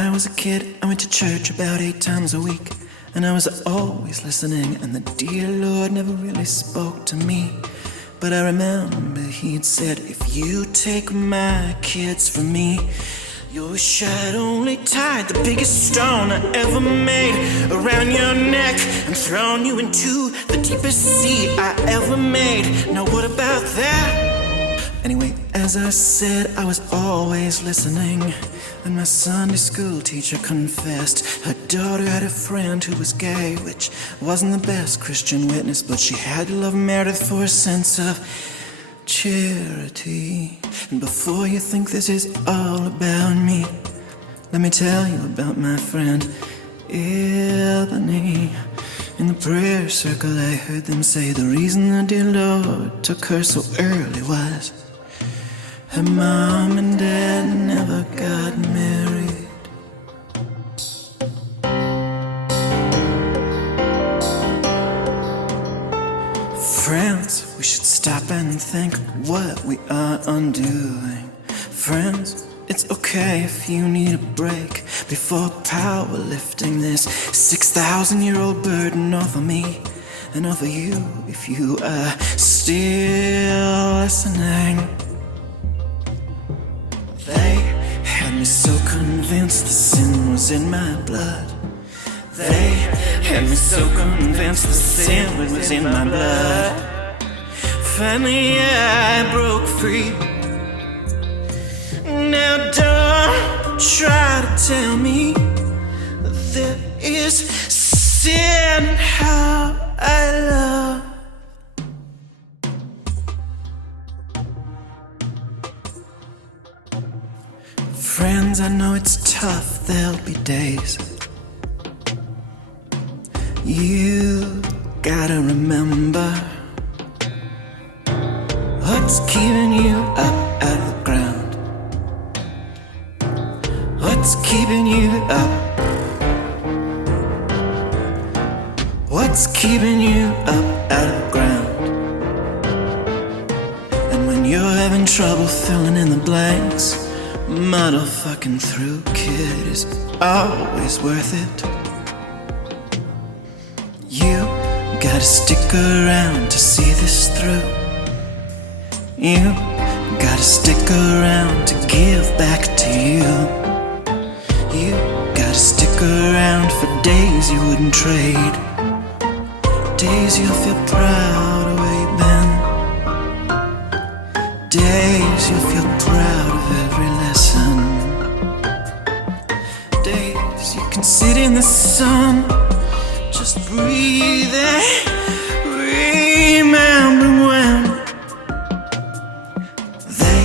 I was a kid, I went to church about 8 times a week. And I was always listening, and the dear Lord never really spoke to me. But I remember he'd said, if you take my kids from me, you wish I'd only tied the biggest stone I ever made around your neck and thrown you into the deepest sea I ever made. Now what about that? Anyway, as I said, I was always listening. And my Sunday school teacher confessed her daughter had a friend who was gay, which wasn't the best Christian witness, but she had to love Meredith for a sense of charity. And before you think this is all about me, let me tell you about my friend Ebony. In the prayer circle I heard them say the reason the dear Lord took her so early was her mom and dad never got married. Friends, we should stop and think what we are undoing. Friends, it's okay if you need a break before powerlifting this 6,000-year-old burden off of me and off of you if you are still listening. They had me so convinced the sin was in my blood. They had me so convinced the sin was in my blood. Finally I broke free. Now don't try to tell me that there is sin in how I love. Friends, I know it's tough, there'll be days. You gotta remember what's keeping you up out of the ground. What's keeping you up? What's keeping you up out of the ground? And when you're having trouble filling in the blanks, muddle fucking through, kid, is always worth it. You gotta stick around to see this through. You gotta stick around to give back to you. You gotta stick around for days you wouldn't trade. Days you'll feel proud of where you've been. Days you'll feel proud of every lesson. Days you can sit in the sun, just breathing, remembering when they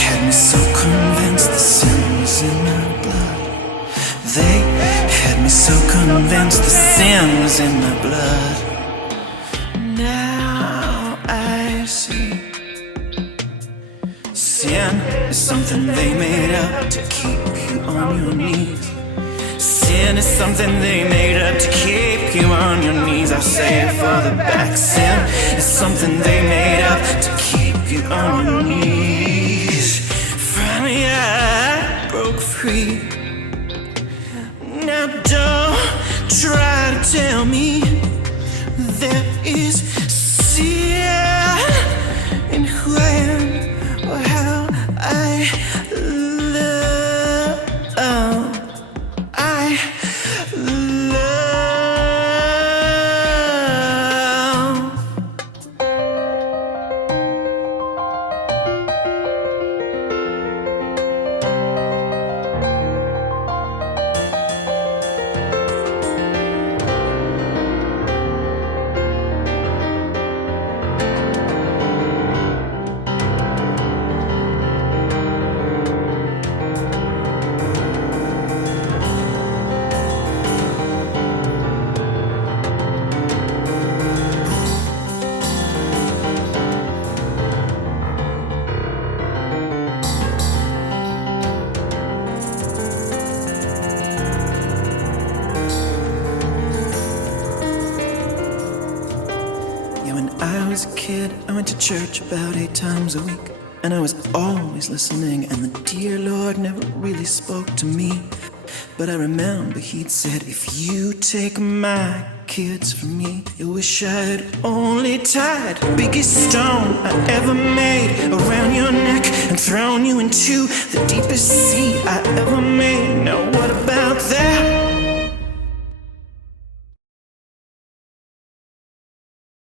had me so convinced the sin was in my blood. They had me so convinced the sin was in my blood. Now I see sin is something they made up to keep you on your knees. Sin is something they made up to keep you on your knees. I'll say it for the back. Sin is something they made up to keep you on your knees. Finally I broke free. Now don't try to tell me there is sin in who I am or how I love. I love. I was a kid, I went to church about 8 times a week. And I was always listening, and the dear Lord never really spoke to me. But I remember he'd said, if you take my kids from me, you wish I'd only tied the biggest stone I ever made around your neck and thrown you into the deepest sea I ever made. Now what